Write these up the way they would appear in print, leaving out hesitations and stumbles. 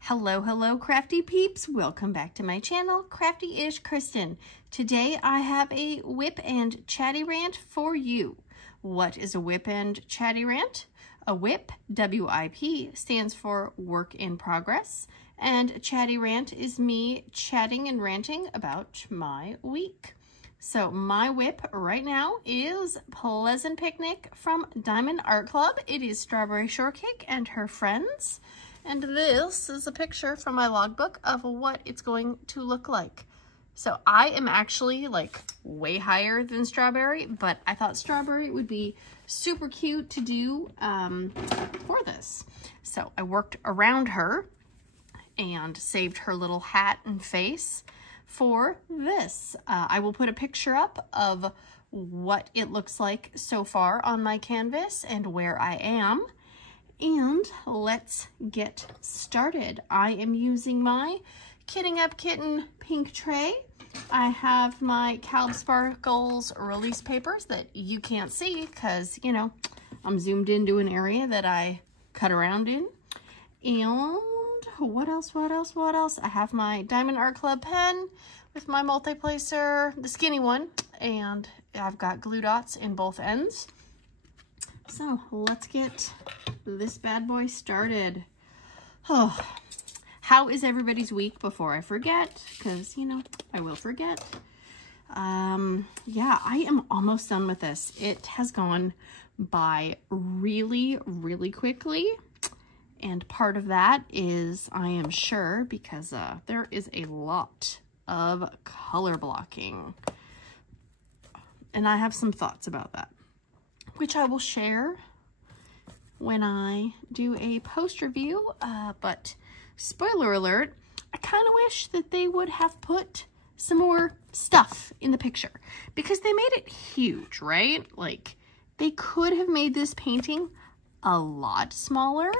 Hello, hello, crafty peeps. Welcome back to my channel, Crafty-ish Kristen. Today I have a WIP and Chatty rant for you. What is a WIP and Chatty rant? A WIP, W-I-P, stands for work in progress, and Chatty rant is me chatting and ranting about my week. So my WIP right now is Pleasant Picnic from Diamond Art Club. It is Strawberry Shortcake and her friends. And this is a picture from my logbook of what it's going to look like. So I am actually like way higher than Strawberry, but I thought Strawberry would be super cute to do for this. So I worked around her and saved her little hat and face for this. I will put a picture up of what it looks like so far on my canvas and where I am. And let's get started. I am using my Kitting Up Kitten pink tray. I have my KALBS Sparkles release papers that you can't see because, you know, I'm zoomed into an area that I cut around in. And what else? I have my Diamond Art Club pen with my multi-placer, the skinny one, and I've got glue dots in both ends. So let's get this bad boy started. Oh, how is everybody's week before I forget? Because, you know, I will forget. Yeah, I am almost done with this. It has gone by really, really quickly. And part of that is, I am sure, because there is a lot of color blocking. And I have some thoughts about that, which I will share when I do a post review, but spoiler alert, I kind of wish that they would have put some more stuff in the picture because they made it huge, right? Like, they could have made this painting a lot smaller.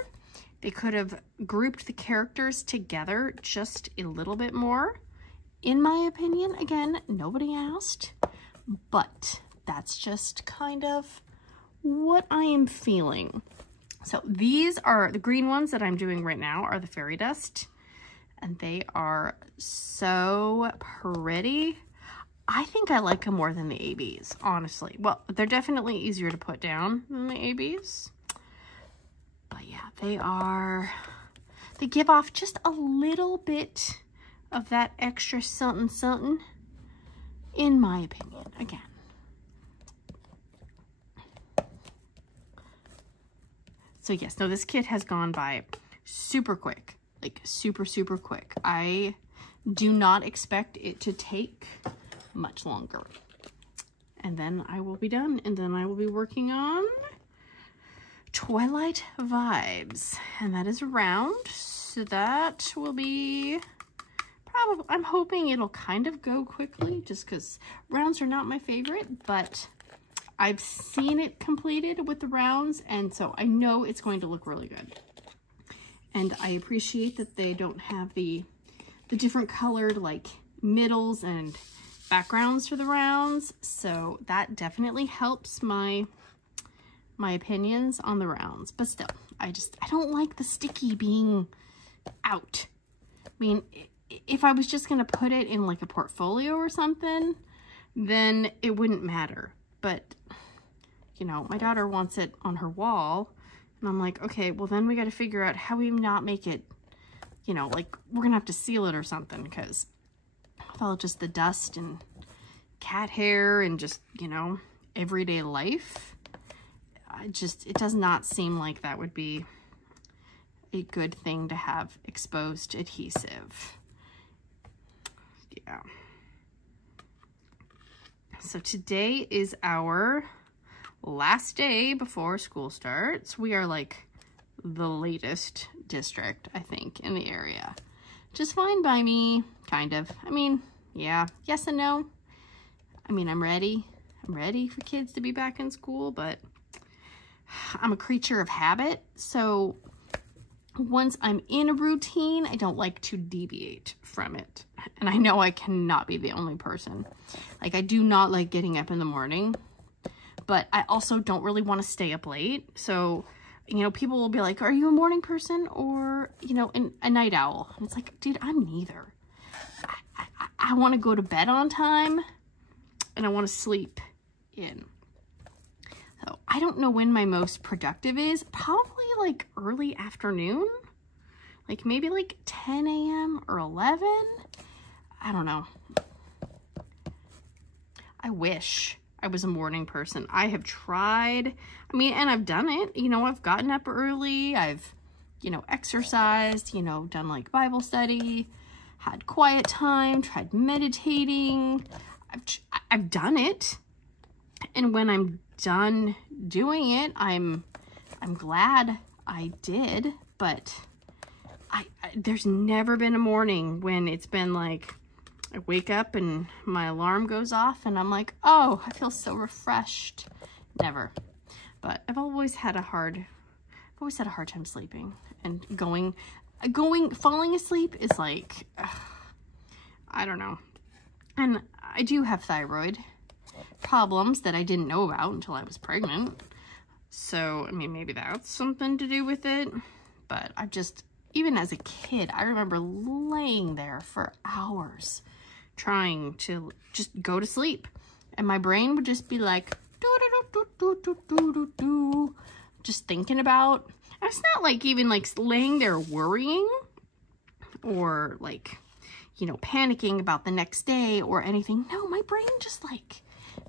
They could have grouped the characters together just a little bit more. In my opinion, again, nobody asked, but that's just kind of what I am feeling. So these are the green ones that I'm doing right now are the fairy dust, and they are so pretty. I think I like them more than the ABs, honestly. Well, they're definitely easier to put down than the ABs, but yeah, they give off just a little bit of that extra something something, in my opinion, again. So yes, no, this kit has gone by super quick, like super, super quick. I do not expect it to take much longer. And then I will be done, and then I will be working on Twilight Vibes, and that is round. So that will be probably, I'm hoping it'll kind of go quickly just because rounds are not my favorite, but I've seen it completed with the rounds, and so I know it's going to look really good. And I appreciate that they don't have the different colored like middles and backgrounds for the rounds, so that definitely helps my opinions on the rounds. But still, I don't like the sticky being out. I mean, if I was just gonna put it in like a portfolio or something, then it wouldn't matter. But, you know, my daughter wants it on her wall, and I'm like, okay, well then we got to figure out how we not make it, you know, like we're gonna have to seal it or something, because with all just the dust and cat hair and just, you know, everyday life, it does not seem like that would be a good thing to have exposed adhesive. Yeah. So today is our last day before school starts. We are like the latest district, I think, in the area. Just fine by me, kind of. I mean, yeah, yes and no. I mean, I'm ready. I'm ready for kids to be back in school, but I'm a creature of habit. So once I'm in a routine, I don't like to deviate from it. And I know I cannot be the only person. Like, I do not like getting up in the morning, but I also don't really want to stay up late. So you know, people will be like, are you a morning person or, you know, a night owl? And it's like, dude, I'm neither. I want to go to bed on time and I want to sleep in. So I don't know when my most productive is. Probably like early afternoon. Like maybe like 10 a.m. or 11. I don't know. I wish I was a morning person. I have tried. I mean, and I've done it. You know, I've gotten up early. I've, you know, exercised, you know, done like Bible study, had quiet time, tried meditating. I've done it. And when I'm done doing it, I'm glad I did, but there's never been a morning when it's been like, I wake up and my alarm goes off and I'm like, oh, I feel so refreshed. Never. But I've always had a hard time sleeping, and falling asleep is like, I don't know. And I do have thyroid problems that I didn't know about until I was pregnant. So, I mean, maybe that's something to do with it. But I just, even as a kid, I remember laying there for hours trying to just go to sleep. And my brain would just be like, just thinking about, and it's not like even like laying there worrying or like, you know, panicking about the next day or anything. No, my brain just like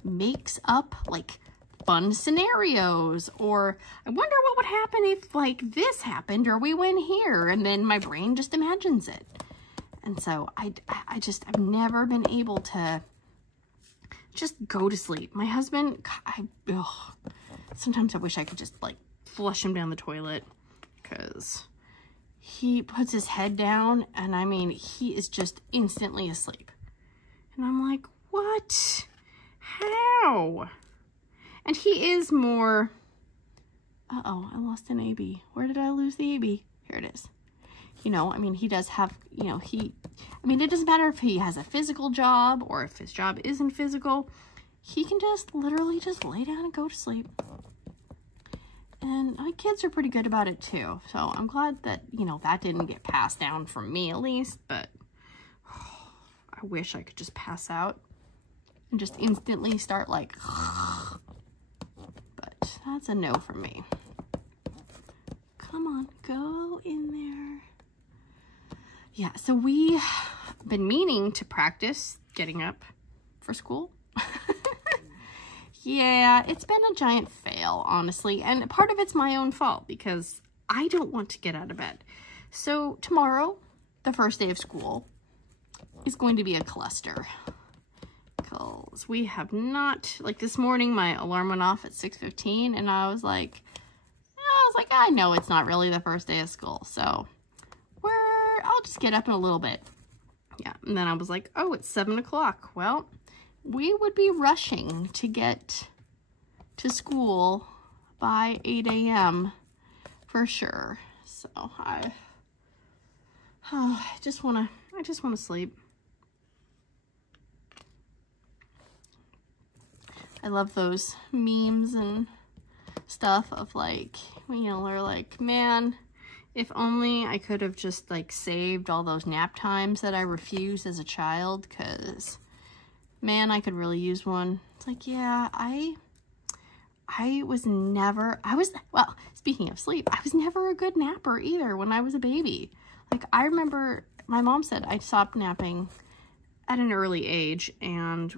makes up like fun scenarios, or I wonder what would happen if like this happened or we went here, and then my brain just imagines it. And so I've never been able to just go to sleep. My husband, sometimes I wish I could just like flush him down the toilet, because he puts his head down and I mean, he is just instantly asleep. And I'm like, what? How? And he is more, uh-oh, I lost an AB. Where did I lose the AB? Here it is. You know, I mean, he does have, you know, I mean, it doesn't matter if he has a physical job or if his job isn't physical. He can just literally just lay down and go to sleep. And my kids are pretty good about it too. So I'm glad that, you know, that didn't get passed down from me at least. But I wish I could just pass out and just instantly start like, but that's a no from me. Come on, go in there. Yeah, so we've been meaning to practice getting up for school. Yeah, it's been a giant fail, honestly. And part of it's my own fault because I don't want to get out of bed. So tomorrow, the first day of school, is going to be a cluster. Because we have not, like this morning, my alarm went off at 6:15 and I was like, I know it's not really the first day of school. So I'll just get up in a little bit. Yeah, and then I was like, oh, it's 7 o'clock. Well, we would be rushing to get to school by 8 a.m. for sure. So I just want to sleep. I love those memes and stuff of like, you know, they're like, man, if only I could have just like saved all those nap times that I refused as a child, because man, I could really use one. It's like, yeah, well, speaking of sleep, I was never a good napper either when I was a baby. Like, I remember my mom said I stopped napping at an early age, and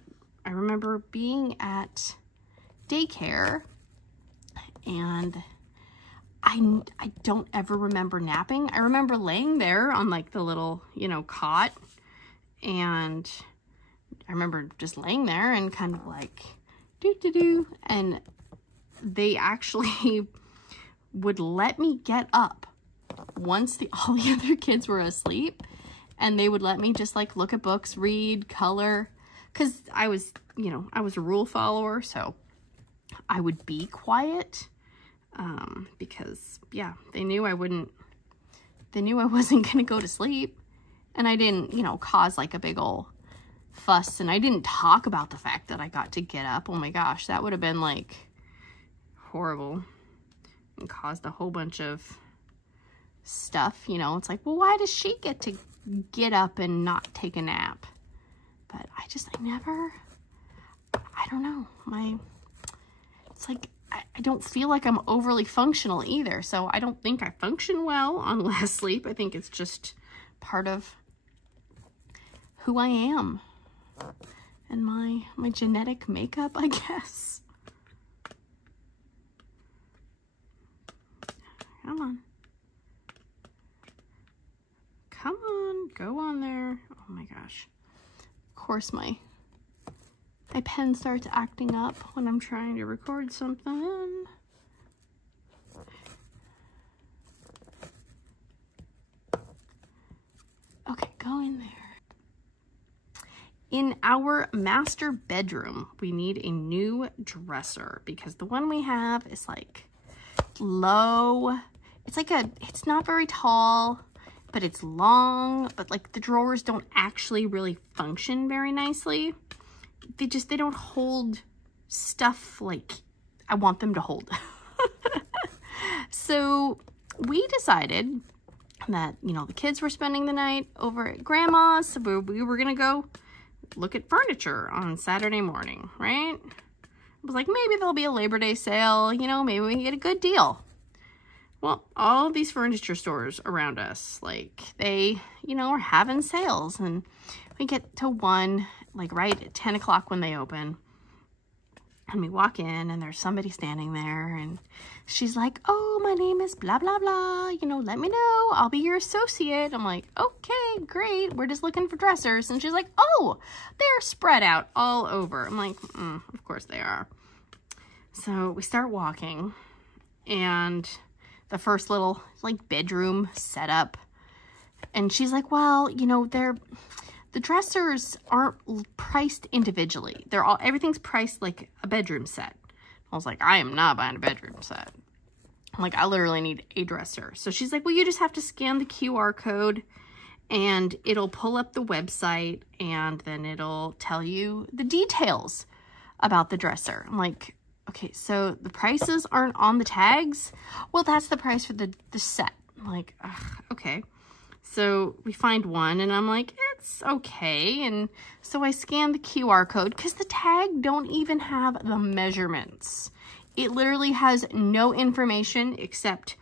I remember being at daycare, and I don't ever remember napping. I remember laying there on like the little, you know, cot, and I remember just laying there and kind of like do, and they actually would let me get up once all the other kids were asleep, and they would let me just like look at books, read, color, because I was, you know, I was a rule follower, so I would be quiet. Because yeah, they knew I wasn't going to go to sleep, and I didn't, you know, cause like a big old fuss, and I didn't talk about the fact that I got to get up. Oh my gosh, that would have been like horrible. and caused a whole bunch of stuff, you know. It's like, well, why does she get to get up and not take a nap? But I don't know. It's like, I don't feel like I'm overly functional either. So I don't think I function well on less sleep. I think it's just part of who I am and my genetic makeup, I guess. Come on. Come on, go on there. Oh my gosh. Of course, my pen starts acting up when I'm trying to record something. Okay, go in there. In our master bedroom, we need a new dresser because the one we have is like low. It's like it's not very tall, but it's long, but like the drawers don't actually really function very nicely. They don't hold stuff like I want them to hold. So we decided that, you know, the kids were spending the night over at grandma's, so we were gonna go look at furniture on Saturday morning, right? I was like, maybe there'll be a Labor Day sale, you know, maybe we can get a good deal. Well, all of these furniture stores around us, like, they, you know, are having sales, and we get to one, like, right at 10 o'clock when they open, and we walk in, and there's somebody standing there, and she's like, oh, my name is blah, blah, blah, you know, let me know, I'll be your associate. I'm like, okay, great, we're just looking for dressers, and she's like, oh, they're spread out all over. I'm like, of course they are. So we start walking, and the first little, like, bedroom setup, and she's like, well, you know, the dressers aren't priced individually. Everything's priced like a bedroom set. I was like, I am not buying a bedroom set. I'm like, I literally need a dresser. So she's like, well, you just have to scan the QR code and it'll pull up the website and then it'll tell you the details about the dresser. I'm like, okay, so the prices aren't on the tags? Well, that's the price for the set. I'm like, ugh, okay. So we find one and I'm like, it's okay. And so I scan the QR code because the tag don't even have the measurements. It literally has no information except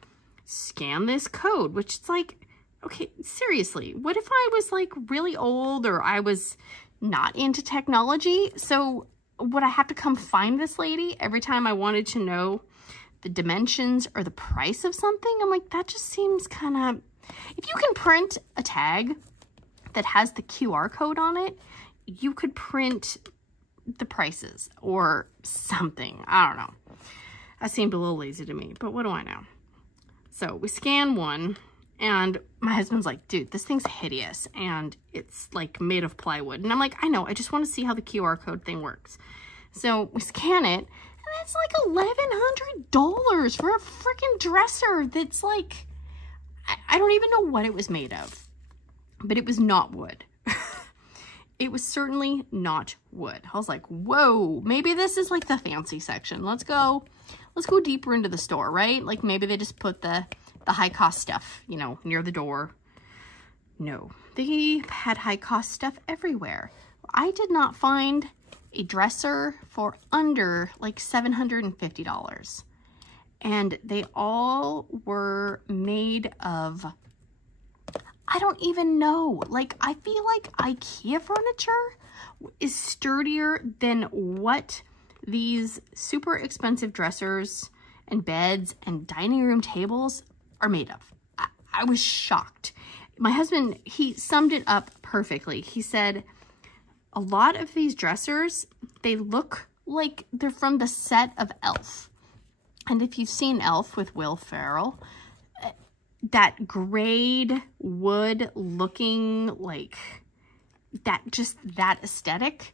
scan this code, which is like, okay, seriously, what if I was like really old or I was not into technology? So would I have to come find this lady every time I wanted to know the dimensions or the price of something? I'm like, that just seems kind of... If you can print a tag that has the QR code on it, you could print the prices or something. I don't know. That seemed a little lazy to me, but what do I know? So we scan one, and my husband's like, dude, this thing's hideous, and it's like made of plywood. And I'm like, I know, I just want to see how the QR code thing works. So we scan it, and it's like $1,100 for a freaking dresser that's like... I don't even know what it was made of, but it was not wood. It was certainly not wood. I was like, whoa, maybe this is like the fancy section. Let's go deeper into the store, right? Like maybe they just put the high cost stuff, you know, near the door. No, they had high cost stuff everywhere. I did not find a dresser for under like $750. And they all were made of, I don't even know. Like, I feel like IKEA furniture is sturdier than what these super expensive dressers and beds and dining room tables are made of. I was shocked. My husband, he summed it up perfectly. He said, a lot of these dressers, they look like they're from the set of Elf. And if you've seen Elf with Will Ferrell, that grayed wood looking, like, that aesthetic,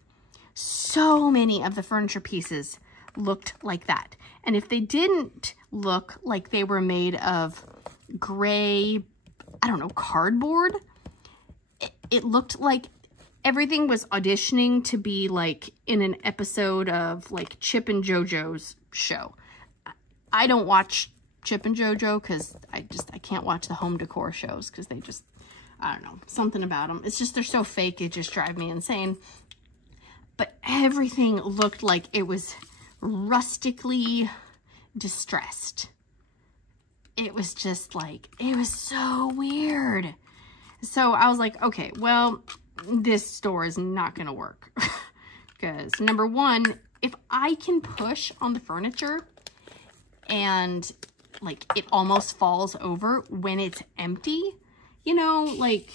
so many of the furniture pieces looked like that. And if they didn't look like they were made of gray, I don't know, cardboard, it looked like everything was auditioning to be like in an episode of like Chip and JoJo's show. I don't watch Chip and JoJo, because I can't watch the home decor shows because they just, I don't know, something about them. It's just, they're so fake, it just drives me insane. But everything looked like it was rustically distressed. It was just like, it was so weird. So I was like, okay, well, this store is not going to work. Because number one, if I can push on the furniture and like it almost falls over when it's empty, you know, like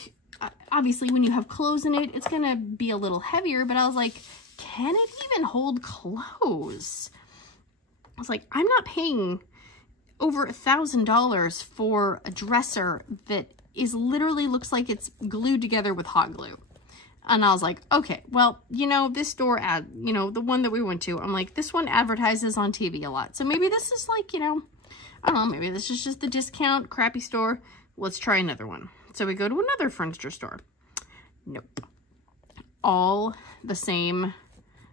obviously when you have clothes in it, it's going to be a little heavier, but I was like, can it even hold clothes? I was like, I'm not paying over $1,000 for a dresser that is literally looks like it's glued together with hot glue. And I was like, okay, well, you know, this store you know, the one that we went to, I'm like, this one advertises on TV a lot. So maybe this is like, you know, I don't know, maybe this is just the discount crappy store. Let's try another one. So we go to another furniture store. Nope. All the same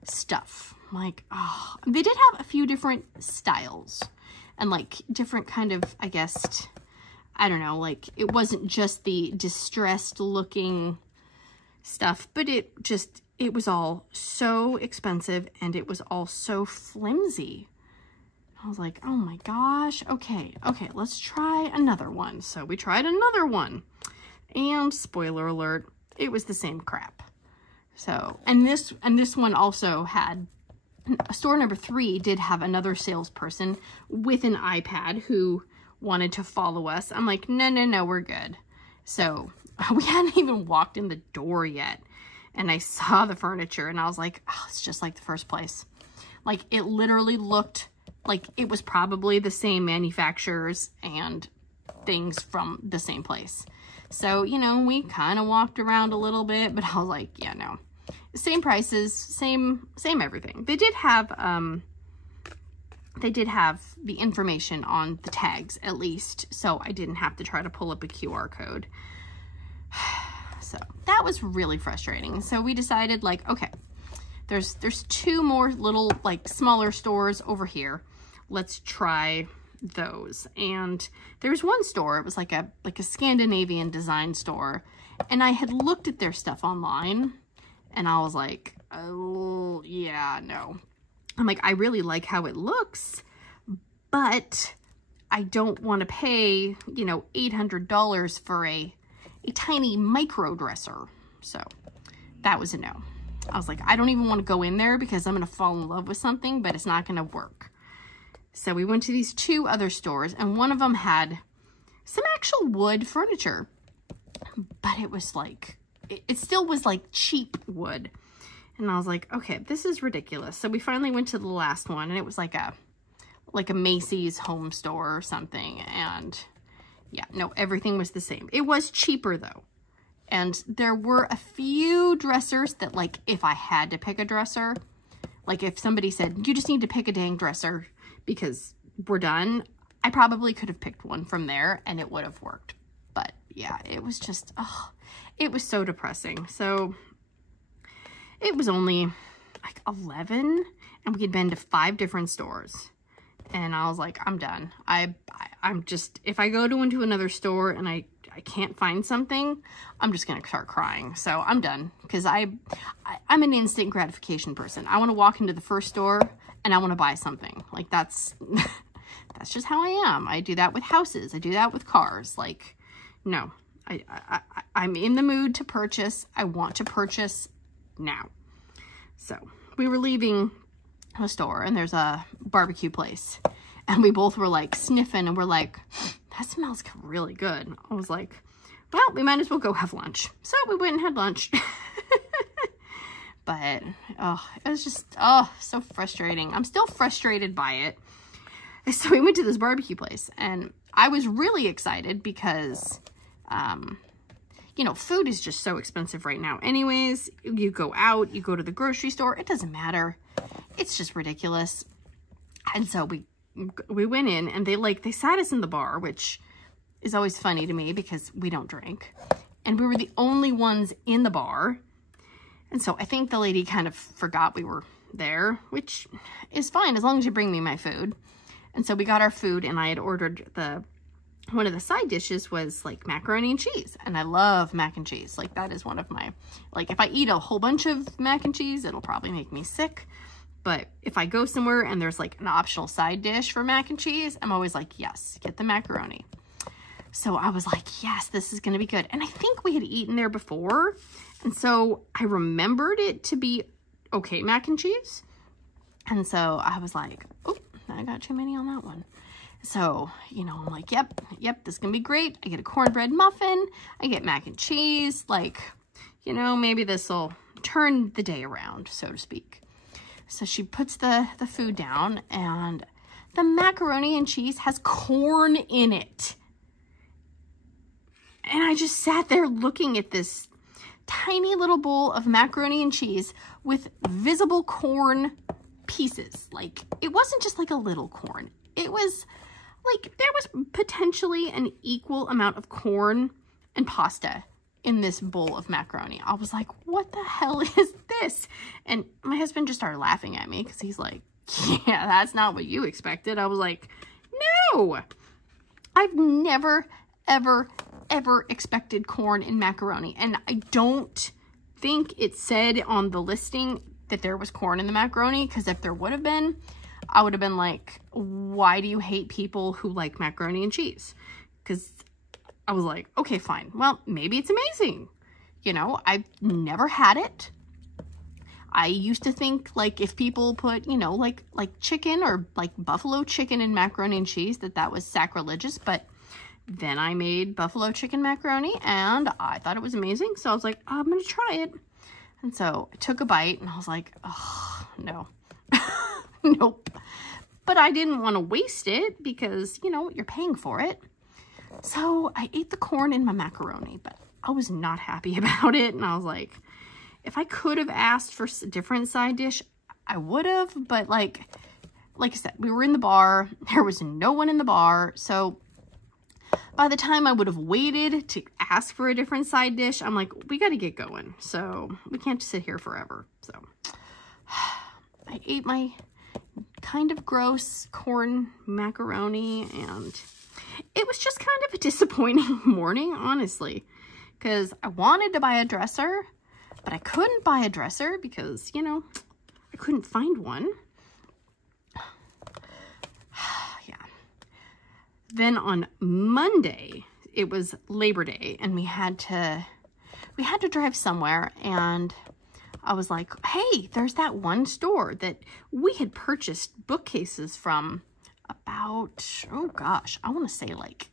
stuff. I'm like, oh, they did have a few different styles and like different kind of, I guess, I don't know, like it wasn't just the distressed looking stuff, but it was all so expensive and it was all so flimsy. I was like, oh my gosh, okay, let's try another one. So we tried another one, and spoiler alert, it was the same crap. So, and this one also had, store number 3 did have another salesperson with an iPad who wanted to follow us. I'm like, no, we're good. So we hadn't even walked in the door yet, and I saw the furniture and I was like, oh, it's just like the first place. Like it literally looked like it was probably the same manufacturers and things from the same place. So, you know, we kind of walked around a little bit, but I was like, yeah, no, same prices, same everything. They did have the information on the tags at least, so I didn't have to try to pull up a QR code. So that was really frustrating. So we decided, like, okay, there's 2 more little like smaller stores over here. Let's try those. And there's one store, it was like a Scandinavian design store, and I had looked at their stuff online and I was like, oh yeah, no. I'm like, I really like how it looks, but I don't want to pay, you know, $800 for a tiny micro dresser. So that was a no. I was like, I don't even want to go in there because I'm going to fall in love with something, but it's not going to work. So we went to these 2 other stores, and one of them had some actual wood furniture, but it was like, it still was like cheap wood. And I was like, okay, this is ridiculous. So we finally went to the last one, and it was like a Macy's home store or something. And yeah, no, everything was the same. It was cheaper though. And there were a few dressers that, like, if I had to pick a dresser, like if somebody said, you just need to pick a dang dresser because we're done, I probably could have picked one from there and it would have worked. But yeah, it was just, oh, it was so depressing. So it was only like 11 and we had been to 5 different stores. And I was like, I'm done. I'm just, if I go into another store and I can't find something, I'm just going to start crying. So I'm done, because I'm an instant gratification person. I want to walk into the first store and I want to buy something. Like that's just how I am. I do that with houses. I do that with cars. Like, no, I'm in the mood to purchase. I want to purchase now. So we were leaving the store and there's a barbecue place, and we both were like sniffing and we're like, that smells really good. I was like, well, we might as well go have lunch. So we went and had lunch. But oh, it was just, oh, so frustrating. I'm still frustrated by it. So we went to this barbecue place and I was really excited because you know, food is just so expensive right now anyways. You go out, you go to the grocery store, it doesn't matter. It's just ridiculous. And so we went in and they sat us in the bar, which is always funny to me because we don't drink. And we were the only ones in the bar. And so I think the lady kind of forgot we were there, which is fine as long as you bring me my food. And so we got our food, and I had ordered one of the side dishes was like macaroni and cheese. And I love mac and cheese. Like that is one of my, like if I eat a whole bunch of mac and cheese, it'll probably make me sick. But if I go somewhere and there's like an optional side dish for mac and cheese, I'm always like, yes, get the macaroni. So I was like, yes, this is going to be good. And I think we had eaten there before. And so I remembered it to be okay mac and cheese. And so I was like, oh, I got too many on that one. So, you know, I'm like, yep, this is going to be great. I get a cornbread muffin. I get mac and cheese. Like, you know, maybe this will turn the day around, so to speak. So she puts the food down, and the macaroni and cheese has corn in it. And I just sat there looking at this tiny little bowl of macaroni and cheese with visible corn pieces. Like, it wasn't just like a little corn. It was like there was potentially an equal amount of corn and pasta in this bowl of macaroni. I was like, what the hell is this? And my husband just started laughing at me because he's like, yeah, that's not what you expected. I was like, no, I've never, ever, ever expected corn in macaroni. And I don't think it said on the listing that there was corn in the macaroni, because if there would have been, I would have been like, why do you hate people who like macaroni and cheese? Because I was like, okay, fine. Well, maybe it's amazing. You know, I've never had it. I used to think like if people put, you know, like chicken or like buffalo chicken in macaroni and cheese, that was sacrilegious. But then I made buffalo chicken macaroni and I thought it was amazing. So I was like, I'm going to try it. And so I took a bite and I was like, oh, no. Nope. But I didn't want to waste it because, you know, you're paying for it. So I ate the corn in my macaroni, but I was not happy about it. And I was like, if I could have asked for a different side dish, I would have. But like I said, we were in the bar. There was no one in the bar. So by the time I would have waited to ask for a different side dish, I'm like, we got to get going. So we can't sit here forever. So I ate my kind of gross corn macaroni, and it was just kind of a disappointing morning, honestly, because I wanted to buy a dresser, but I couldn't buy a dresser because, you know, I couldn't find one. Yeah. Then on Monday, it was Labor Day, and we had to drive somewhere, and I was like, hey, there's that one store that we had purchased bookcases from about, oh gosh, I want to say like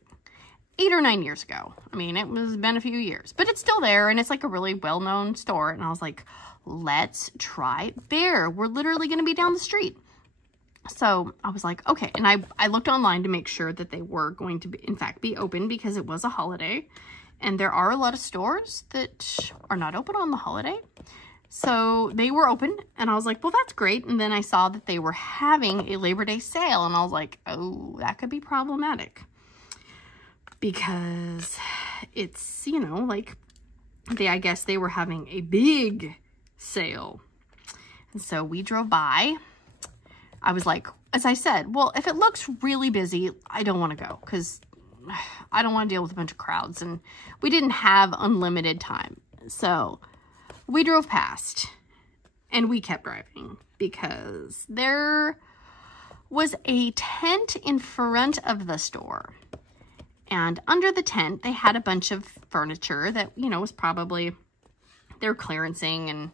8 or 9 years ago. I mean, it was been a few years, but it's still there, and it's like a really well-known store. And I was like, let's try there. We're literally going to be down the street. So I was like, okay. And I looked online to make sure that they were going to be, in fact, be open because it was a holiday. And there are a lot of stores that are not open on the holiday. So they were open, and I was like, well, that's great. And then I saw that they were having a Labor Day sale, and I was like, oh, that could be problematic. Because it's, you know, like, I guess they were having a big sale. And so we drove by. I was like, as I said, well, if it looks really busy, I don't want to go, because I don't want to deal with a bunch of crowds, and we didn't have unlimited time. So we drove past, and we kept driving because there was a tent in front of the store. And under the tent, they had a bunch of furniture that, you know, was probably, they're clearancing and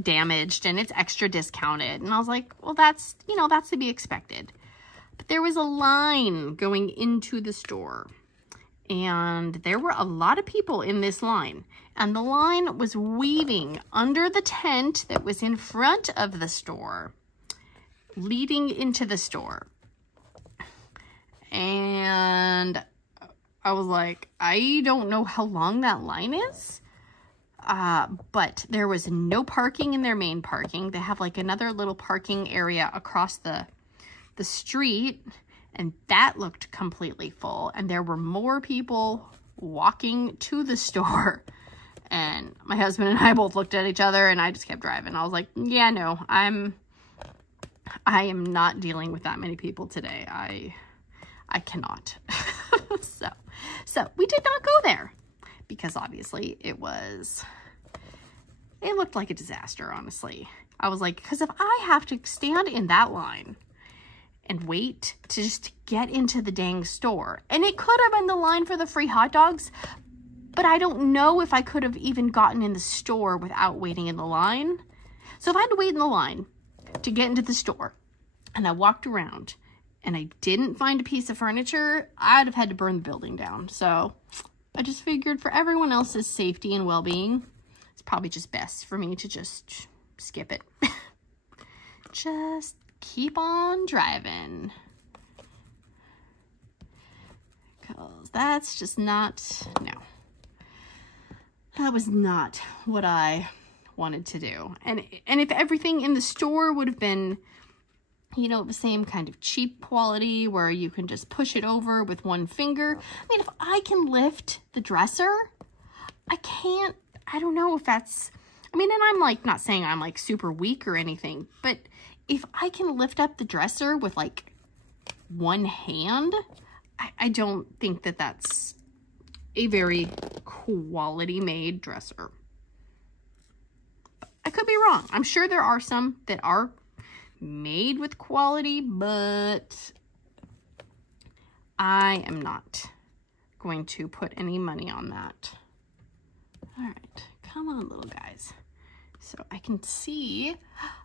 damaged, and it's extra discounted. And I was like, well, that's, you know, that's to be expected. But there was a line going into the store, and there were a lot of people in this line. And the line was weaving under the tent that was in front of the store, leading into the store. And I was like, I don't know how long that line is, but there was no parking in their main parking. They have like another little parking area across the street, and that looked completely full. And there were more people walking to the store. And my husband and I both looked at each other, and I just kept driving. I was like, yeah, no, I'm I am not dealing with that many people today. I cannot. So we did not go there because obviously it looked like a disaster, honestly. I was like, because if I have to stand in that line and wait to just get into the dang store, and it could have been the line for the free hot dogs, but I don't know if I could have even gotten in the store without waiting in the line. So if I had to wait in the line to get into the store and I walked around and I didn't find a piece of furniture, I'd have had to burn the building down. So I just figured for everyone else's safety and well-being, it's probably just best for me to just skip it. Just keep on driving. Because that's just not, no. That was not what I wanted to do. And if everything in the store would have been, you know, the same kind of cheap quality where you can just push it over with one finger. I mean, if I can lift the dresser, I don't know if that's, I mean, and I'm like, not saying I'm like super weak or anything, but if I can lift up the dresser with like one hand, I don't think that that's a very quality made dresser. I could be wrong. I'm sure there are some that are made with quality, but I am not going to put any money on that. All right, come on, little guys. So I can see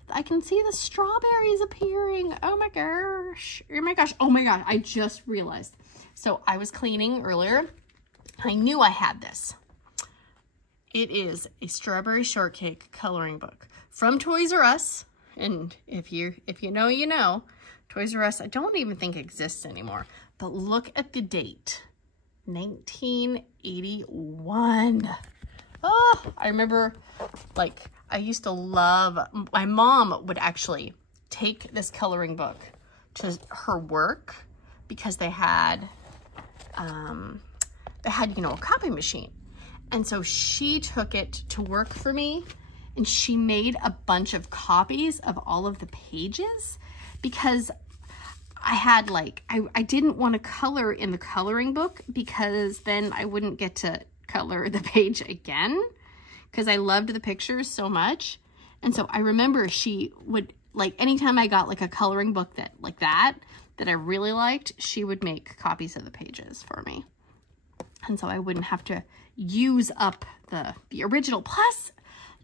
the strawberries appearing. Oh my gosh. Oh my gosh. Oh my God. I just realized. So I was cleaning earlier. I knew I had this. It is a strawberry shortcake coloring book from Toys R Us. And if you know, you know. Toys R Us, I don't even think exists anymore. But look at the date. 1981. Oh, I remember, like, I used to love, my mom would actually take this coloring book to her work because they had, you know, a copy machine. And so she took it to work for me, and she made a bunch of copies of all of the pages because I had like, I didn't want to color in the coloring book because then I wouldn't get to color the page again because I loved the pictures so much. And so I remember she would, like, anytime I got like a coloring book that I really liked, she would make copies of the pages for me. And so I wouldn't have to use up the original. Plus,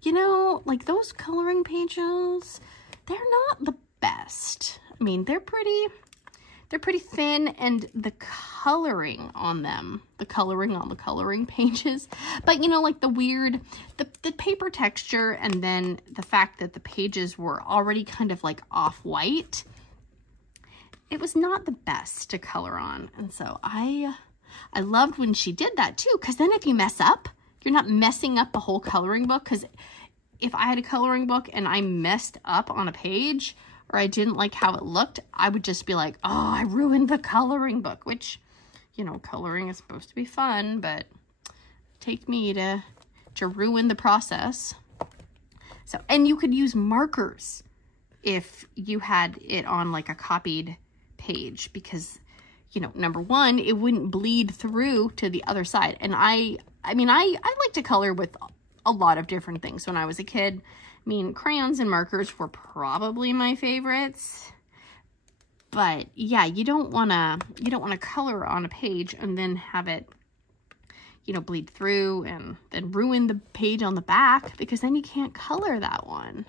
you know, like those coloring pages, they're not the best. I mean, they're pretty thin, and the coloring on them, the coloring on the coloring pages, but you know, like the weird, the paper texture, and then the fact that the pages were already kind of like off-white, it was not the best to color on. And so I loved when she did that too, because then if you mess up, you're not messing up the whole coloring book. Because if I had a coloring book and I messed up on a page, or I didn't like how it looked, I would just be like, oh, I ruined the coloring book, which, you know, coloring is supposed to be fun, but take me to ruin the process. So, and you could use markers if you had it on like a copied page, because, you know, number one, it wouldn't bleed through to the other side. And I mean, I like to color with a lot of different things when I was a kid. I mean, crayons and markers were probably my favorites, but yeah, you don't want to color on a page and then have it, you know, bleed through and then ruin the page on the back, because then you can't color that one.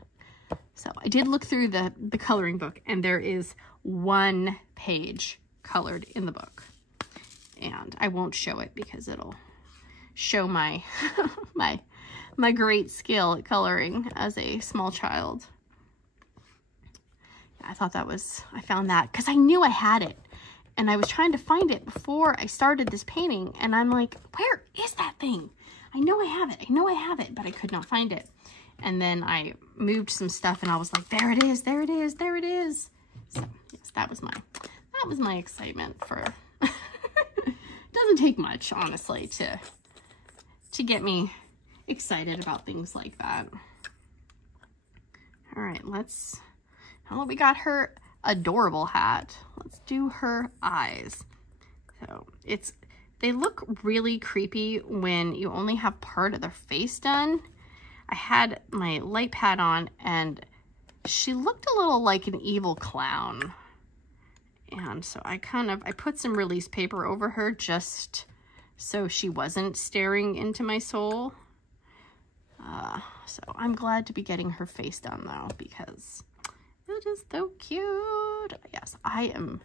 So I did look through the coloring book, and there is one page colored in the book, and I won't show it because it'll show my my great skill at coloring as a small child. I thought that was, I found that because I knew I had it, and I was trying to find it before I started this painting, and I'm like, where is that thing? I know I have it, but I could not find it. And then I moved some stuff, and I was like, there it is, there it is, there it is. So yes, that was my excitement for, it doesn't take much, honestly, to get me excited about things like that. All right, Oh, we got her adorable hat. Let's do her eyes. So they look really creepy when you only have part of their face done. I had my light pad on and she looked a little like an evil clown. And so I put some release paper over her just so she wasn't staring into my soul. So I'm glad to be getting her face done though, because it is so cute. Yes, I'm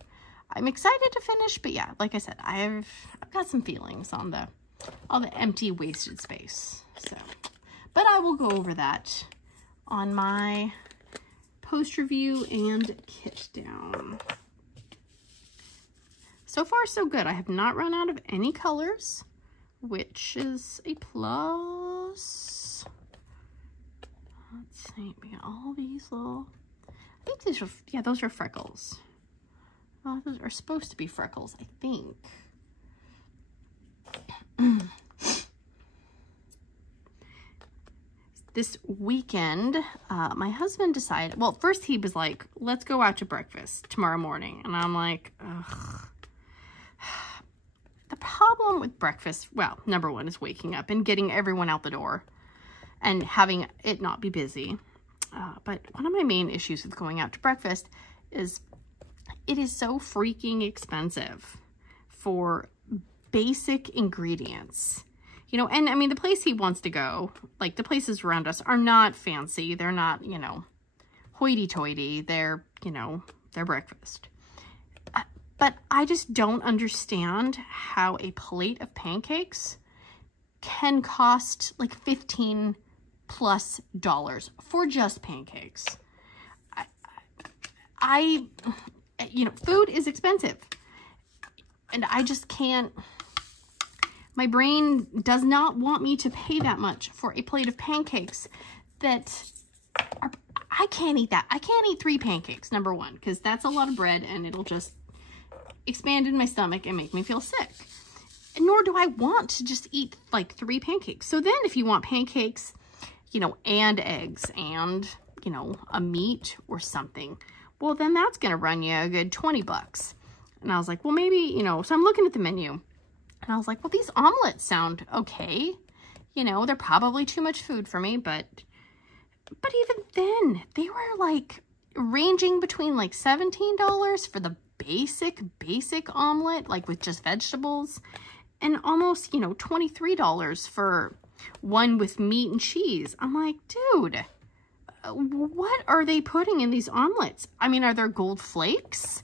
excited to finish, but yeah, like I said, I've got some feelings on all the empty wasted space. So, but I will go over that on my post review and kit down. So far, so good. I have not run out of any colors, which is a plus. Let's see, we got all these little, I think these are, yeah, those are freckles. Those are supposed to be freckles, I think. This weekend, my husband decided, well, first he was like, let's go out to breakfast tomorrow morning. And I'm like, ugh. The problem with breakfast, well, number one is waking up and getting everyone out the door and having it not be busy. But one of my main issues with going out to breakfast is it is so freaking expensive for basic ingredients. You know, and I mean, the place he wants to go, like the places around us are not fancy. They're not, you know, hoity-toity. They're, you know, they're breakfast. But I just don't understand how a plate of pancakes can cost like $15+ for just pancakes. You know, food is expensive. And I just can't, my brain does not want me to pay that much for a plate of pancakes that are, I can't eat that. I can't eat 3 pancakes, number one, because that's a lot of bread and it'll just expand in my stomach and make me feel sick. Nor do I want to just eat like 3 pancakes. So then if you want pancakes, you know, and eggs and, you know, a meat or something, well, then that's going to run you a good $20. And I was like, well, maybe, you know, so I'm looking at the menu and I was like, well, these omelets sound okay. You know, they're probably too much food for me, but even then they were like ranging between like $17 for the basic omelet, like with just vegetables, and almost, you know, $23 for one with meat and cheese. I'm like, dude, what are they putting in these omelets? I mean, are there gold flakes?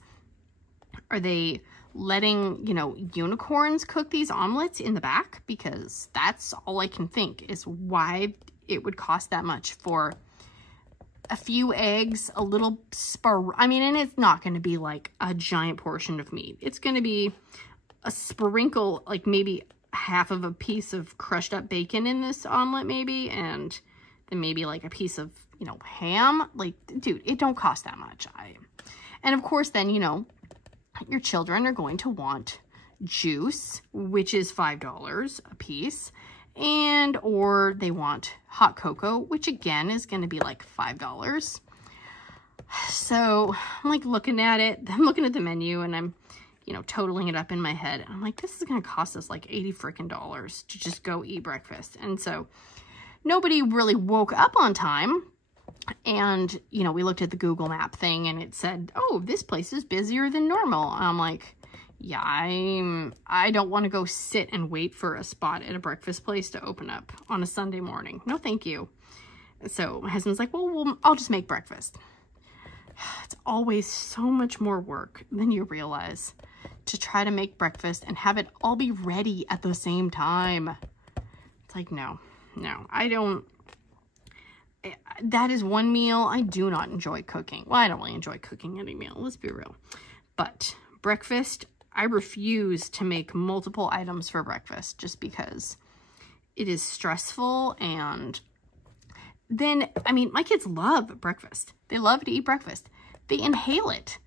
Are they letting, you know, unicorns cook these omelets in the back? Because that's all I can think is why it would cost that much for a few eggs, a little I mean, and it's not going to be like a giant portion of meat. It's going to be a sprinkle, like maybe half of a piece of crushed up bacon in this omelet maybe, and then maybe like a piece of, you know, ham. Like, dude, it don't cost that much. And of course then, you know, your children are going to want juice, which is $5 a piece. And, or they want hot cocoa, which again is going to be like $5. So I'm like looking at it, I'm looking at the menu and I'm, you know, totaling it up in my head. I'm like, this is going to cost us like $80 freaking to just go eat breakfast. And so nobody really woke up on time. And, you know, we looked at the Google map thing and it said, oh, this place is busier than normal. And I'm like, yeah, I don't want to go sit and wait for a spot at a breakfast place to open up on a Sunday morning. No, thank you. So my husband's like, well, I'll just make breakfast. It's always so much more work than you realize to try to make breakfast and have it all be ready at the same time. It's like, no, I don't. That is one meal I do not enjoy cooking. Well, I don't really enjoy cooking any meal, let's be real. But breakfast, I refuse to make multiple items for breakfast just because it is stressful. And then, I mean, my kids love breakfast. They love to eat breakfast. They inhale it.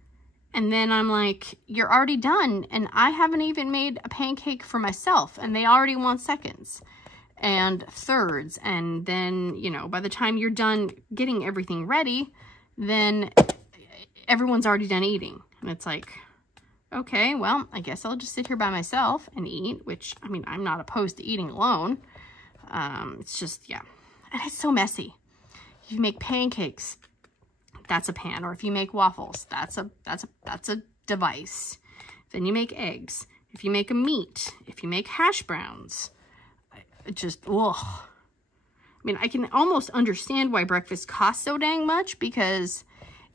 And then I'm like, you're already done. And I haven't even made a pancake for myself. And they already want seconds and thirds. And then, you know, by the time you're done getting everything ready, then everyone's already done eating. And it's like, okay, well, I guess I'll just sit here by myself and eat, which, I mean, I'm not opposed to eating alone. It's just, yeah. And it's so messy. If you make pancakes, that's a pan. Or if you make waffles, that's a device. Then you make eggs. If you make a meat, if you make hash browns, it just, ugh. I mean, I can almost understand why breakfast costs so dang much, because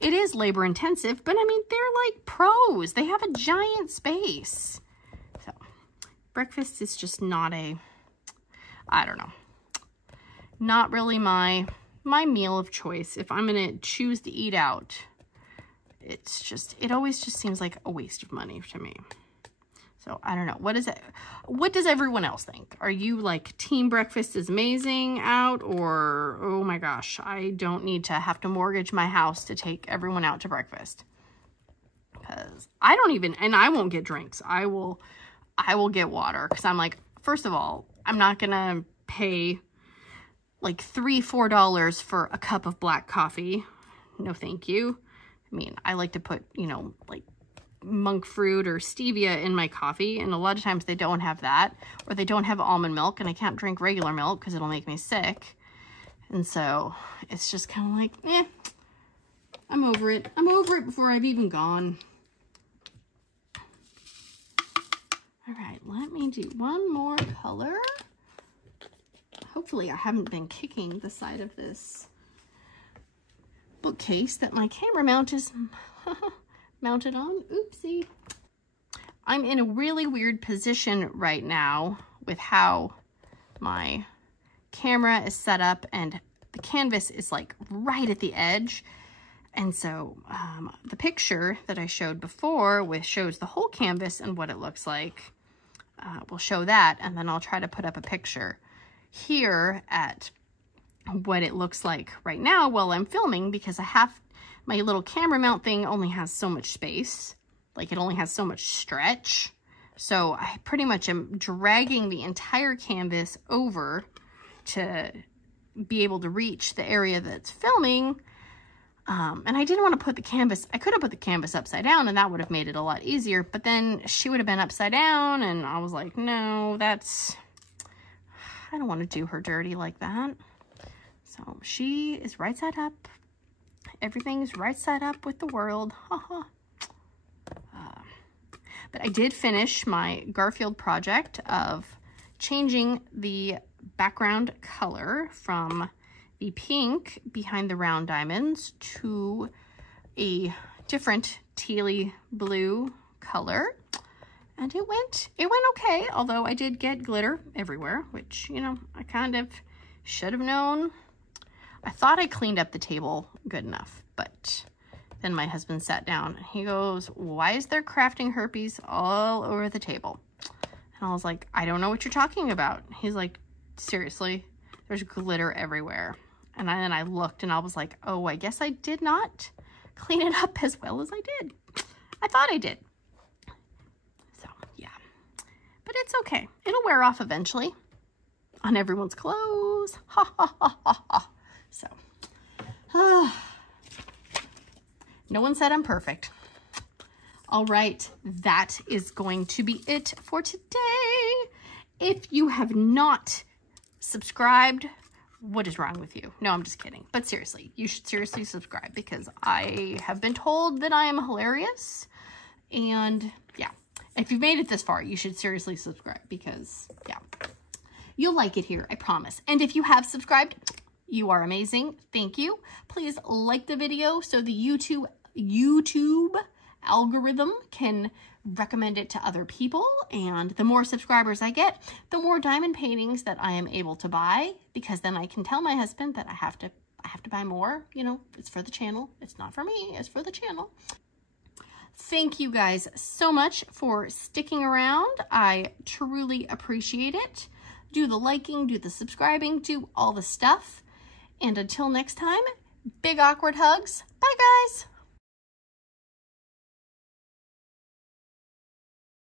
it is labor intensive, but I mean, they're like pros. They have a giant space. So breakfast is just not a, I don't know, not really my meal of choice. If I'm going to choose to eat out, it's just, it always just seems like a waste of money to me. So I don't know. What does everyone else think? Are you like team breakfast is amazing out, or, oh my gosh, I don't need to have to mortgage my house to take everyone out to breakfast? Because I don't even, and I won't get drinks. I will get water, because I'm like, first of all, I'm not going to pay like $3-4 for a cup of black coffee. No, thank you. I mean, I like to put, you know, like monk fruit or stevia in my coffee, and a lot of times they don't have that, or they don't have almond milk, and I can't drink regular milk because it'll make me sick. And so it's just kind of like, eh, I'm over it. I'm over it before I've even gone. All right, let me do one more color. Hopefully I haven't been kicking the side of this bookcase that my camera mount is mounted on. Oopsie. I'm in a really weird position right now with how my camera is set up, and the canvas is like right at the edge. And so the picture that I showed before, which shows the whole canvas and what it looks like, we'll show that, and then I'll try to put up a picture here at what it looks like right now while I'm filming, because I have my little camera mount thing only has so much space, like it only has so much stretch. So I pretty much am dragging the entire canvas over to be able to reach the area that's filming. And I didn't want to put the canvas, I could have put the canvas upside down, and that would have made it a lot easier, but then she would have been upside down, and I was like, no, I don't want to do her dirty like that. So she is right side up. Everything's right side up with the world. But I did finish my Garfield project of changing the background color from the pink behind the round diamonds to a different tealy blue color. And it went okay, although I did get glitter everywhere, which, you know, I kind of should have known. I thought I cleaned up the table good enough, but then my husband sat down and he goes, why is there crafting herpes all over the table? And I was like, I don't know what you're talking about. He's like, seriously, there's glitter everywhere. And then I looked and I was like, oh, I guess I did not clean it up as well as I did. I thought I did. So, yeah. But it's okay. It'll wear off eventually on everyone's clothes. Ha, ha, ha, ha, ha. So, no one said I'm perfect. All right, that is going to be it for today. If you have not subscribed, what is wrong with you? No, I'm just kidding. But seriously, you should seriously subscribe, because I have been told that I am hilarious. And yeah, if you've made it this far, you should seriously subscribe, because yeah, you'll like it here, I promise. And if you have subscribed, you are amazing. Thank you. Please like the video so the YouTube algorithm can recommend it to other people. And the more subscribers I get, the more diamond paintings that I am able to buy, because then I can tell my husband that I have to buy more. You know, it's for the channel. It's not for me. It's for the channel. Thank you guys so much for sticking around. I truly appreciate it. Do the liking, do the subscribing, do all the stuff. And until next time, big awkward hugs. Bye, guys.